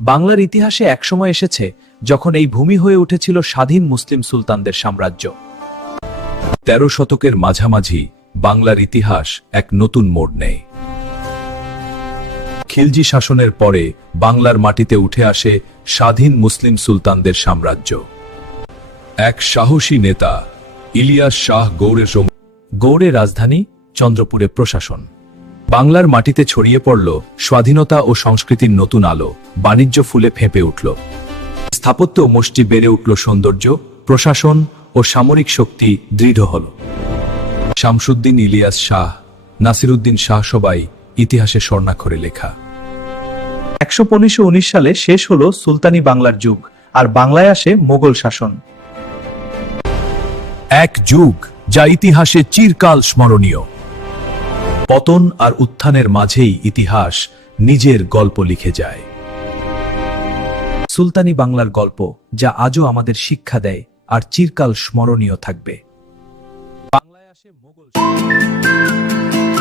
বাংলার ইতিহাসে একসময় এসেছে যখন এই ভূমি হয়ে উঠেছিল স্বাধীন মুসলিম সুলতানদের সাম্রাজ্য। ১৩ শতকের মাঝামাঝি বাংলার ইতিহাস এক নতুন মোড় নেয়। খিলজি শাসনের পরে বাংলার মাটিতে উঠে আসে স্বাধীন মুসলিম সুলতানদের সাম্রাজ্য। এক সাহসী নেতা ইলিয়াস শাহ গৌড়ের রাজধানী চন্দ্রপুরে প্রশাসন। বাংলার মাটিতে ছড়িয়ে পড়ল স্বাধীনতা ও সংস্কৃতির নতুন আলো, বাণিজ্য ফুলে ফেঁপে উঠল, স্থাপত্য ও মুষ্টি বেড়ে উঠল সৌন্দর্য, প্রশাসন ও সামরিক শক্তি দৃঢ় হল। শামসুদ্দিন ইলিয়াস শাহ, নাসিরুদ্দিন শাহ সবাই ইতিহাসে স্বর্ণাক্ষরে লেখা। ১৫১৯ সালে শেষ হলো সুলতানি বাংলার যুগ, আর বাংলায় আসে মোগল শাসন। এক যুগ যা ইতিহাসে চিরকাল স্মরণীয়। পতন আর উত্থানের মাঝেই ইতিহাস নিজের গল্প লিখে যায়। সুলতানি বাংলার গল্প যা আজও আমাদের শিক্ষা দেয় আর চিরকাল স্মরণীয় থাকবে। বাংলায় আসে মোগল শাসন।